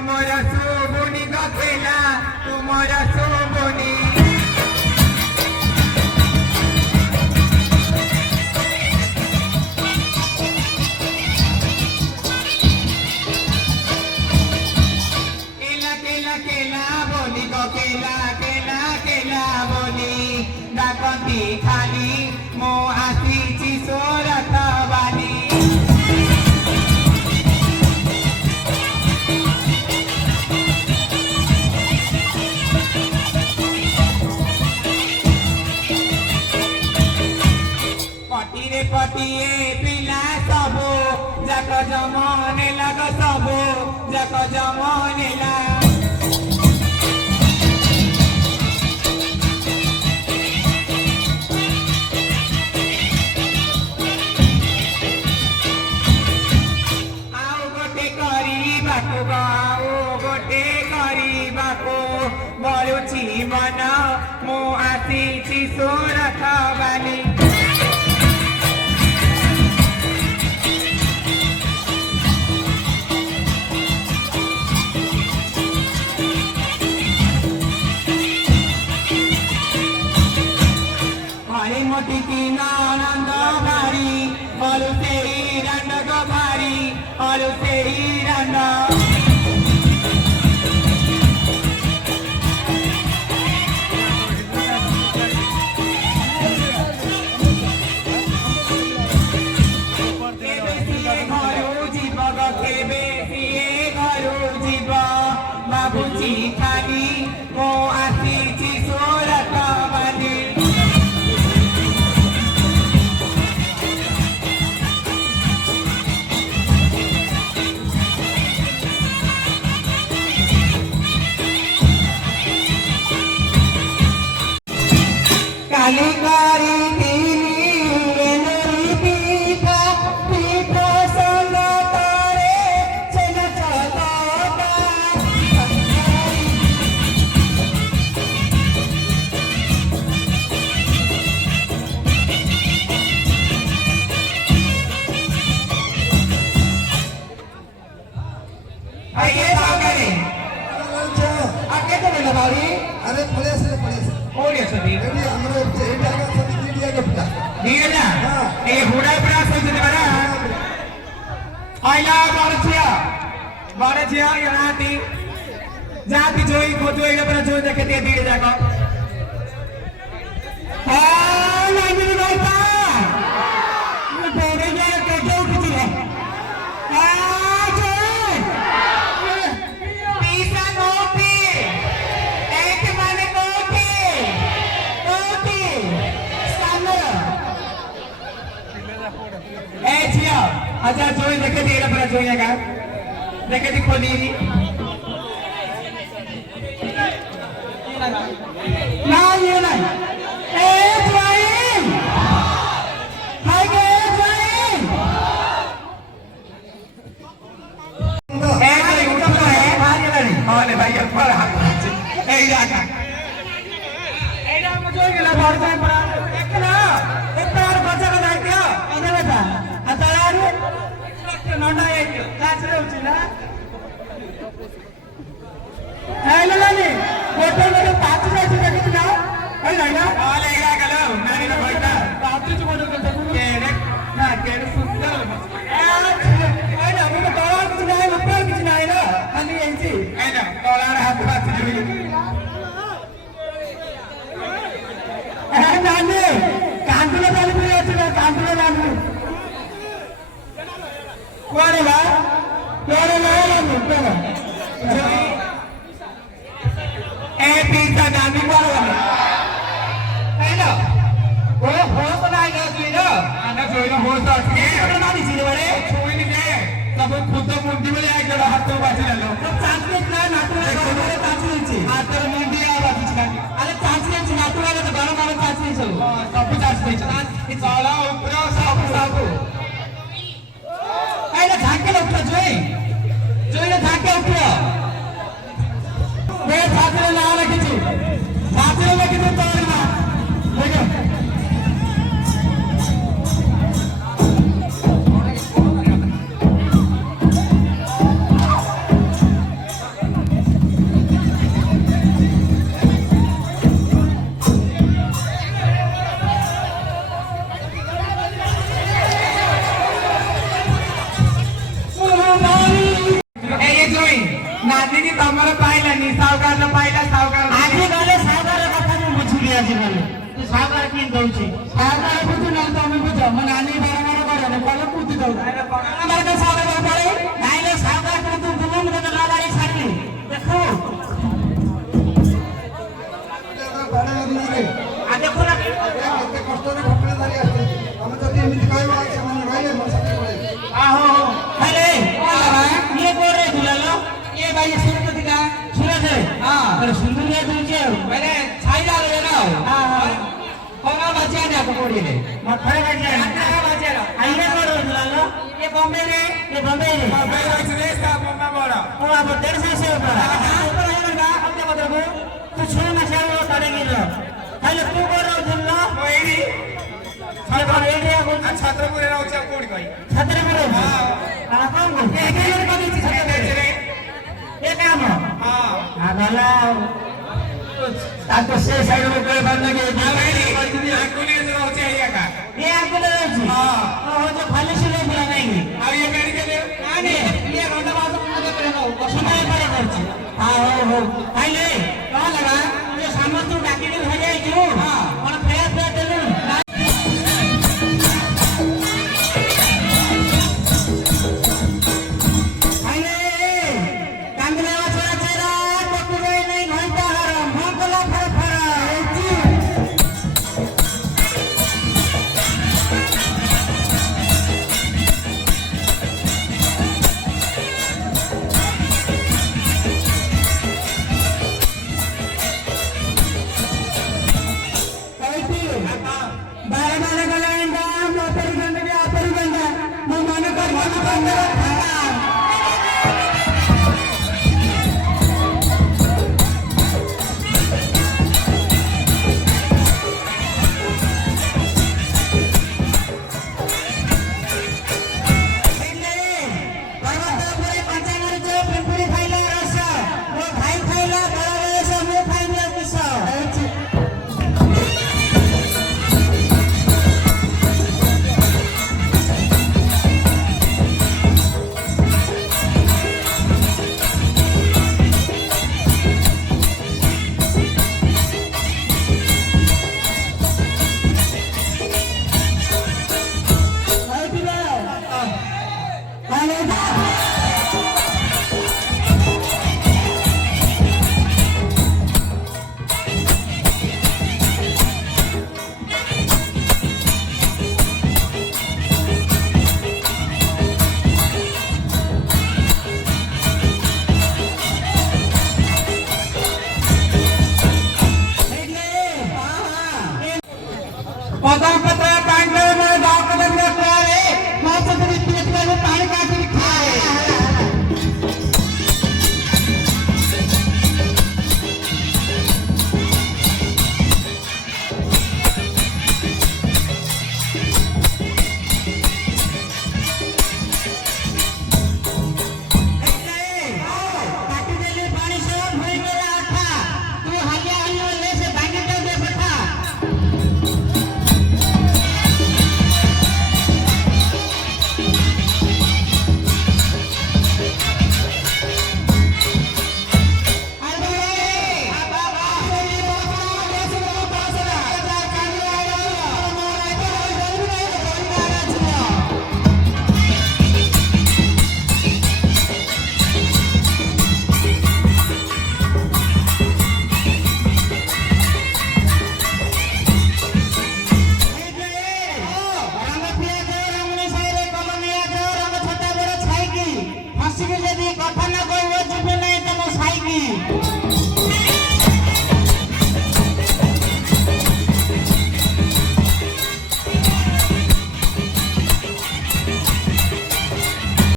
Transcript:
तुमरा शोभनी गखेला तुमरा शोभनी केला केला बोली गखेला केला केला बोली डाकती खाली मो आसीची सोरत बानी पटिरे पटिए पिला सबो जाक जमने लग सबो जाक जमने लग गोटे କରିବାକୁ ବଳୁଛି ମନ ମୁଁ ଆସିଛି ସୁରଥ ବାଲି ହରି ମୋଟିକି ନନନ୍ଦ ଭାରି ହଲୁ ସେଇ ରଣ୍ଡ ଗୋ ଭାରି ହଲୁ ସେଇ ରଣ୍ଡ बाबूजी खाली मो आसीची सोरत बाली काली कारी अरे पुलिस ओडिया सदी रेडी हमरे एटा का सदी दिया के पता दिया ए हुडा प्रयास होते बरा आइला बारछिया यनाती जाति जोई खोतो एटा पर जोई देखे ते दिए जाको हां लाइन में बैठा ये बोले जा के जो कुछ है हां जोई पीसा नोटी अच्छा जोई देखे दी पर जोई का देखे दी खोली ना ये नहीं ए जोई हाय गे जोई ए जोई उठो तो है हां ये नहीं हां भाई पर हाथ ए जाका एडा मुझे गेला बाहर से पर एक ना एक बार बच्चा का दायित्व अंदर था अतारू नंडा एक काचरे उचिला हेलो लानी फोटो में पांच जाती देखी ना है ना हां लेगा गलो नानी ना बैठा पांच जो बोलो तो केड़े ना केड़े सुंदर ए ना मुझे तोला कुछ नहीं ऊपर कुछ नहीं ना खाली ऐसी है ना तोला हाथ हाथ जुड़ी ए नानी कांदुला डाली पे आछला कांदुला डाली कोरे बा कोरे ना मुटला ए पीसा नानी बोलो है ना वो होश नहीं ना जोई ना आना जोई ना होश आछे ए नानी जी बड़े छोई नहीं दे तब खुद मुंडी में एक जड़ा हाथ तो बाजी ले लो चांचले ना नाटू वाले चांचले छी हाथ तो मुंडी आ बाजी छी अरे चांचले छी नाटू वाले तो गरम वाले चांचले चलो सब चांचले छी साला ऊपर सब सब ए ना झाके उठो जोई ना झाके उठो मैं छात्र ना रखी छात्र में कितने तोड़ ना देखो आदि की तमर पाइला नि सावकार न पाइला सावकार आजि गले सागर कथा मु बुझिली आजि गले तू सागर की दउछि सावकार बुझु न तमे बुझ म नानी बारंबार करे कल कुति दउ हमर के सावकार पड़े नाइले सागर को तू दुलम के लावारी छाड़ी देखो ବାଡା ନଦୀରେ आ देखो ना କେତେ କଷ୍ଟରେ କପଡ଼ା ଧରି ଆସିଛି ଆମେ ଯଦି ଏମିତି କହିବା ସେମାନେ ରହିବେ ମୋ ସାଥେ ପଳେଇବେ आहो हेले ये बोल रहे दुलालो ये भाई सूरत दिखा सूरज है हां अरे सुंदर है तुझे मैंने छाई डाल लेना हां हां होगा बच्चा ने आपको कोड़ी ने मत खड़े बैठ जा क्या बच्चा रो आइए बोल रहे दुलालो ये बॉम्बे रे ये बम्बई है बॉम्बे रे का बॉम्बे बोला ओ अब 150 से ऊपर ऊपर है ना हमने बताबो तू छोड़ ना चाहे वो करेंगे लो हेले तू बोल रहे दुल्ला कोई ये कौन एरिया बोल छत्रपुर रे उचा कोड़ी भाई छतरे में रहो हां कौन बोल ये के को दी छत्रपुर रे ये काम हां हां भला तातो से साइड में कोई बंद के भाई आकुली से उचा ये का ये आपको रहो हां हो जो खाली से ले बुला नहीं अब ये गाड़ी के ले आने ये रोड बात मुझे कहना सुनाई पड़े करछि हां हो हेले कहां लगा ये सामान तू डाकी के हो जाई छु हां और फ्रेश फ्रेश देलु बारह गला इंदा मोटर गंडे आपरी गंडा मैं माने कर